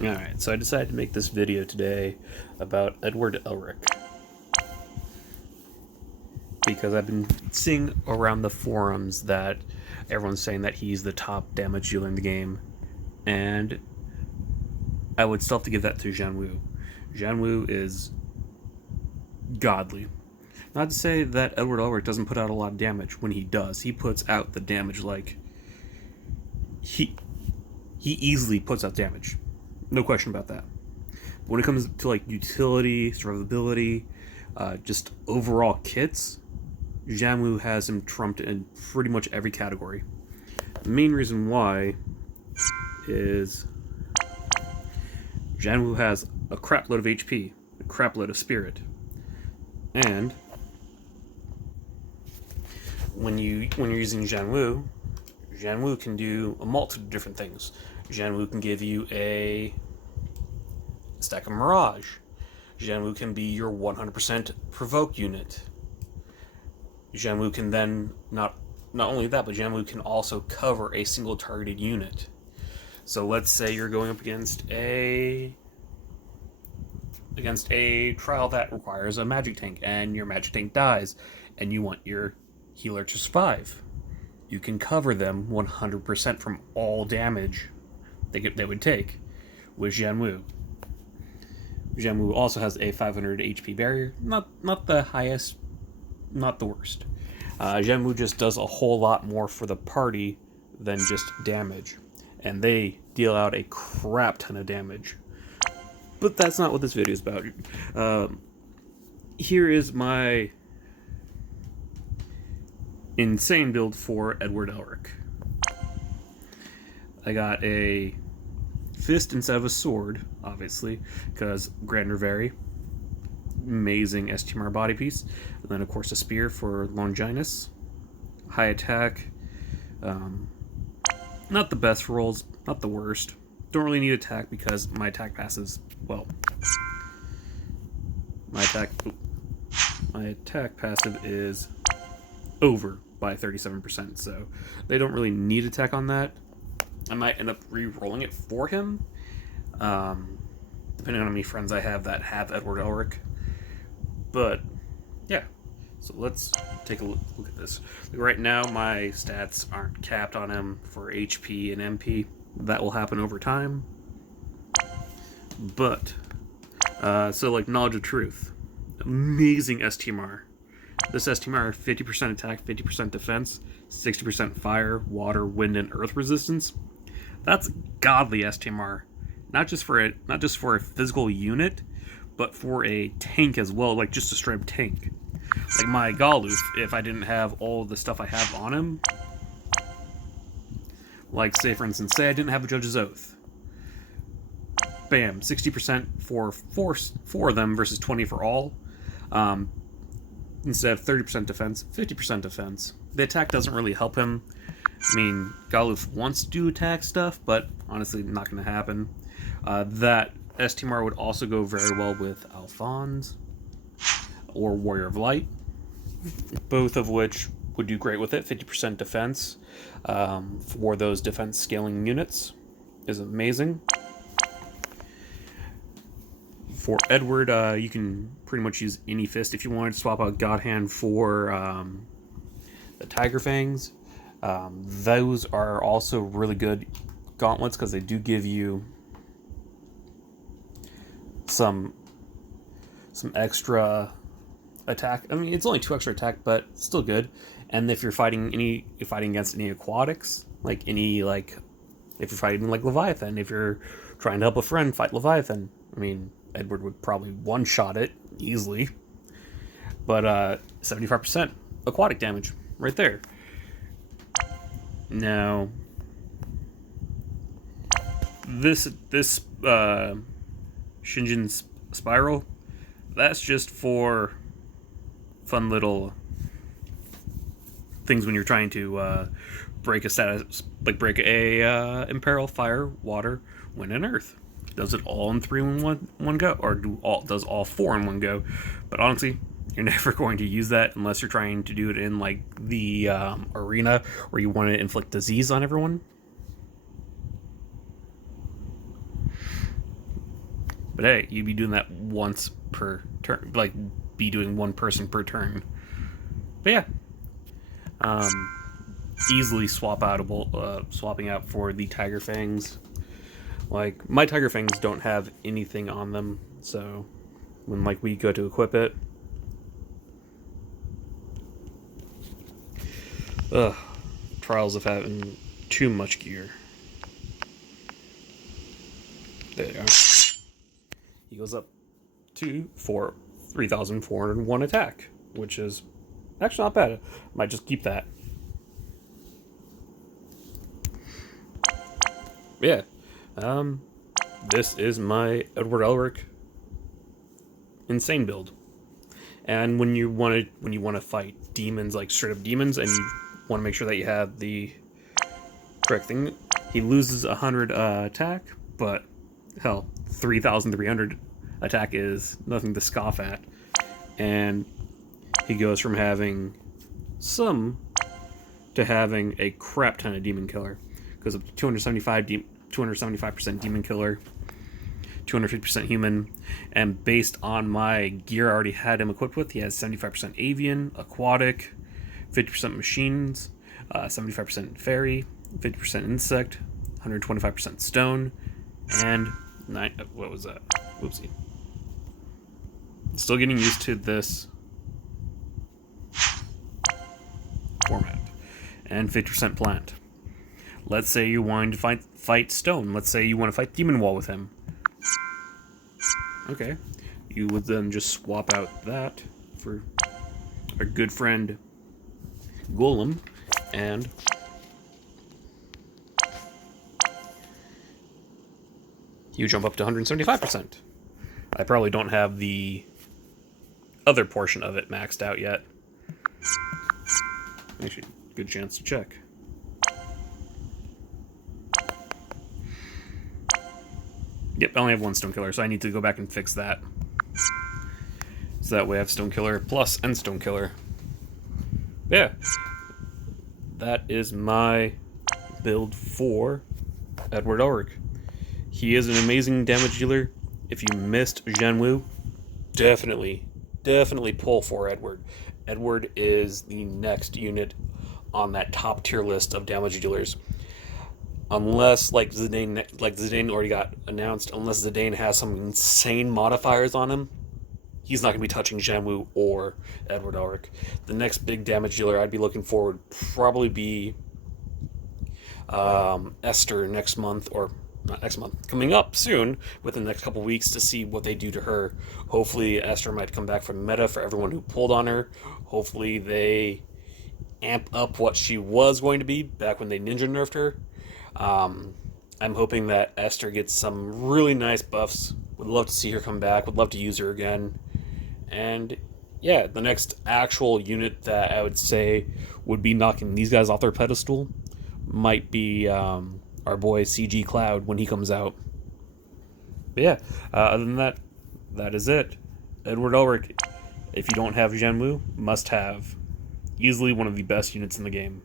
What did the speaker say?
Alright, so I decided to make this video today about Edward Elric. Because I've been seeing around the forums that everyone's saying that he's the top damage dealer in the game. And I would still have to give that to Xuan Wu. Xuan Wu is godly. Not to say that Edward Elric doesn't put out a lot of damage. When he does, he puts out the damage like... He easily puts out damage. No question about that. But when it comes to like utility, survivability, just overall kits, Xuan Wu has him trumped in pretty much every category. The main reason why is Xuan Wu has a crap load of HP, a crap load of spirit, and when you're using Xuan Wu can do a multitude of different things. Xuan Wu can give you a stack of Mirage. Xuan Wu can be your 100% provoke unit. Xuan Wu can then, not only that, but Xuan Wu can also cover a single targeted unit. So let's say you're going up against a trial that requires a magic tank, and your magic tank dies, and you want your healer to survive. You can cover them 100% from all damage they would take with Xuan Wu. Xuan Wu also has a 500 HP barrier. Not the highest, not the worst. Xuan Wu just does a whole lot more for the party than just damage. And they deal out a crap ton of damage. But that's not what this video is about. Here is my insane build for Edward Elric. I got a fist instead of a sword, obviously, because Grand Reverie, amazing STMR body piece. And then, of course, a spear for Longinus. High attack. Not the best rolls, not the worst. Don't really need attack because my attack passes, well, my attack passive is over by 37%, so they don't really need attack on that. I might end up re-rolling it for him, depending on how many friends I have that have Edward Elric. But, yeah. So let's take a look at this. Right now, my stats aren't capped on him for HP and MP. That will happen over time. But, so like Knowledge of Truth. Amazing STMR. This STMR, 50% attack, 50% defense, 60% fire, water, wind, and earth resistance. That's godly STMR. Not just for a physical unit, but for a tank as well, like just a straight tank. Like my Galuf, if I didn't have all the stuff I have on him, like say for instance, say I didn't have a Judge's Oath. Bam, 60% for four of them versus 20 for all. Instead of 30% defense, 50% defense. The attack doesn't really help him. I mean, Galuf wants to do attack stuff, but honestly, not going to happen. That STMR would also go very well with Alphonse or Warrior of Light, both of which would do great with it. 50% defense for those defense scaling units is amazing. For Edward, you can pretty much use any fist. If you wanted to swap out God Hand for the Tiger Fangs, those are also really good gauntlets because they do give you some extra attack. I mean, it's only 2 extra attack, but still good. And if you're fighting against any aquatics, if you're fighting like Leviathan, if you're trying to help a friend fight Leviathan, I mean, Edward would probably one-shot it easily. But 75% aquatic damage right there. Now, this Shinjin Spiral, that's just for fun little things when you're trying to break a status, like break a imperil, fire, water, wind, and earth. Does it all in 3 in one go, or does all 4 in one go? But honestly, you're never going to use that unless you're trying to do it in like the arena where you want to inflict disease on everyone. But hey, you'd be doing that once per turn, like be doing one person per turn. But yeah, easily swapping out for the Tiger Fangs. Like, my Tiger Fangs don't have anything on them, so when like we go to equip it, trials of having too much gear. There you go. He goes up to 3,401 attack, which is actually not bad. Might just keep that. Yeah. This is my Edward Elric insane build. And when you want to fight demons, like straight up demons, and you want to make sure that you have the correct thing, he loses 100 attack, but hell, 3,300 attack is nothing to scoff at. And he goes from having some to having a crap ton of demon killer. Goes up to 275% demon killer, 250% human, and based on my gear I already had him equipped with, he has 75% avian, aquatic, 50% machines, 75% fairy, 50% insect, 125% stone, and what was that? Oopsie. Still getting used to this format. And 50% plant. Let's say you're wanting to fight stone. Let's say you want to fight demon wall with him. Okay. You would then just swap out that for our good friend Golem, and you jump up to 175%. I probably don't have the other portion of it maxed out yet. Actually, good chance to check. Yep, I only have one Stone Killer, so I need to go back and fix that. So that way I have Stone Killer plus and Stone Killer. Yeah. That is my build for Edward Elric. He is an amazing damage dealer. If you missed Xuan Wu, definitely pull for Edward. Edward is the next unit on that top tier list of damage dealers. Unless, like Zidane already got announced, unless Zidane has some insane modifiers on him, he's not going to be touching Xuan Wu or Edward Elric. The next big damage dealer I'd be looking for would probably be Esther next month, or not next month, coming up soon, within the next couple weeks, to see what they do to her. Hopefully Esther might come back from meta for everyone who pulled on her. Hopefully they amp up what she was going to be back when they ninja nerfed her. I'm hoping that Esther gets some really nice buffs. Would love to see her come back. Would love to use her again. And yeah, the next actual unit that I would say would be knocking these guys off their pedestal might be our boy CG Cloud when he comes out. But yeah, other than that, that is it. Edward Elric, if you don't have Xuan Wu, must have. Easily one of the best units in the game.